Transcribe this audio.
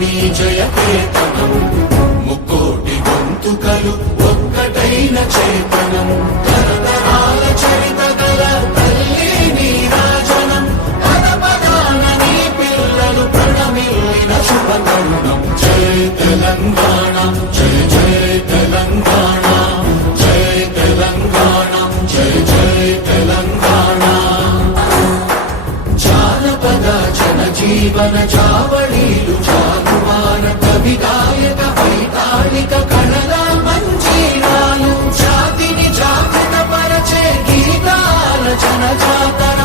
నీ జయకేతనం ముక్కోటి గొంతుకలు ఒక్కటైన చేతనం తరతరాల చరిత గల తల్లి నీరాజనం పద పదాన నీ పిల్లలు ప్రణమిల్లిన శుభతరుణం జయ తెలంగాణ జయ జయ తెలంగాణ జయ తెలంగాణ జయ జయ తెలంగాణ జానపద జనజీవన జావళీలు జానువాన కవి గాయక వైతాళిక కళల మంజీరాలు జాతిని జాగృత పరచే గీతాల జనజాతర